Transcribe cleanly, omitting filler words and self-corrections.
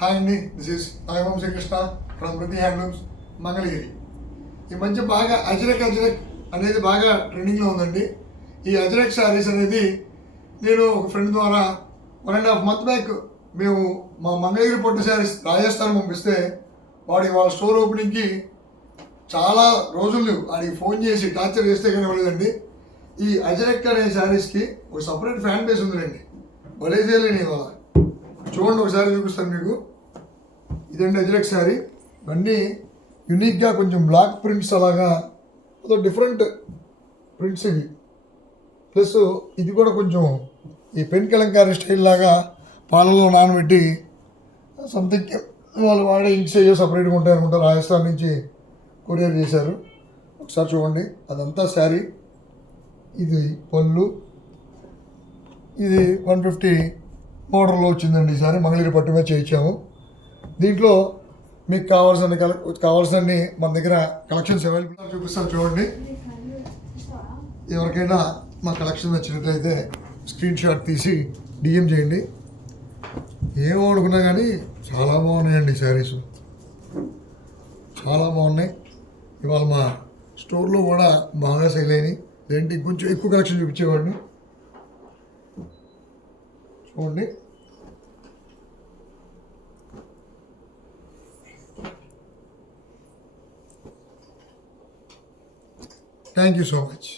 Hi అండి, this is నాగవం Srikrishna from ప్రతి handlooms Mangalagiri. ఈ మధ్య బాగా అజ్రక్ అనేది బాగా ట్రెండింగ్లో ఉందండి. ఈ అజ్రక్ శారీస్ అనేది నేను ఒక ఫ్రెండ్ ద్వారా 1.5 month బ్యాక్ మేము మా మంగళగిరి పట్టు శారీస్ రాజస్థాన్ పంపిస్తే వాడికి వాళ్ళ స్టోర్ ఓపెనింగ్కి చాలా రోజులు వాడికి ఫోన్ చేసి టార్చర్ చేస్తే కానీ ఇవ్వలేదండి. ఈ అజ్రక్ అనే శారీస్కి ఒక సపరేట్ ఫ్యాన్ బేస్ ఉందండి. భలే చేయలేని ఇవాళ చూడండి, ఒకసారి చూపిస్తాను మీకు. ఇదండి అజ్రక్ శారీ. ఇవన్నీ యూనిక్గా కొంచెం బ్లాక్ ప్రింట్స్ అలాగా అదో డిఫరెంట్ ప్రింట్స్ ఇవి. ప్లస్ ఇది కూడా కొంచెం ఈ పెన్ కలంకారీ స్టైల్ లాగా పాలలో నానబెట్టి సంథింగ్ వాళ్ళు వాడే ఇంక్స్ అయ్యో సపరేట్గా ఉంటాయి అనుకుంటారు. రాజస్థాన్ నుంచి కొరియర్ చేశారు. ఒకసారి చూడండి, అదంతా శారీ. ఇది పళ్ళు, ఇది 150 మోడల్లో వచ్చిందండి. ఈసారి మంగళగిరి పట్టు మీద చేయించాము. దీంట్లో మీకు కావాల్సిన మన దగ్గర కలెక్షన్స్ అవైలబుల్ చూపిస్తాను చూడండి. ఎవరికైనా మా కలెక్షన్ నచ్చినట్లయితే స్క్రీన్ షాట్ తీసి డిఎం చేయండి. ఏమో అనుకున్నా కానీ చాలా బాగున్నాయండి శారీస్, చాలా బాగున్నాయి. ఇవాళ మా స్టోర్లో కూడా బాగా సేల్ అయినాయి. ఏంటి కొంచెం ఎక్కువ కలెక్షన్ చూపించేవాడిని. చూడండి, థ్యాంక్ యూ సో మచ్.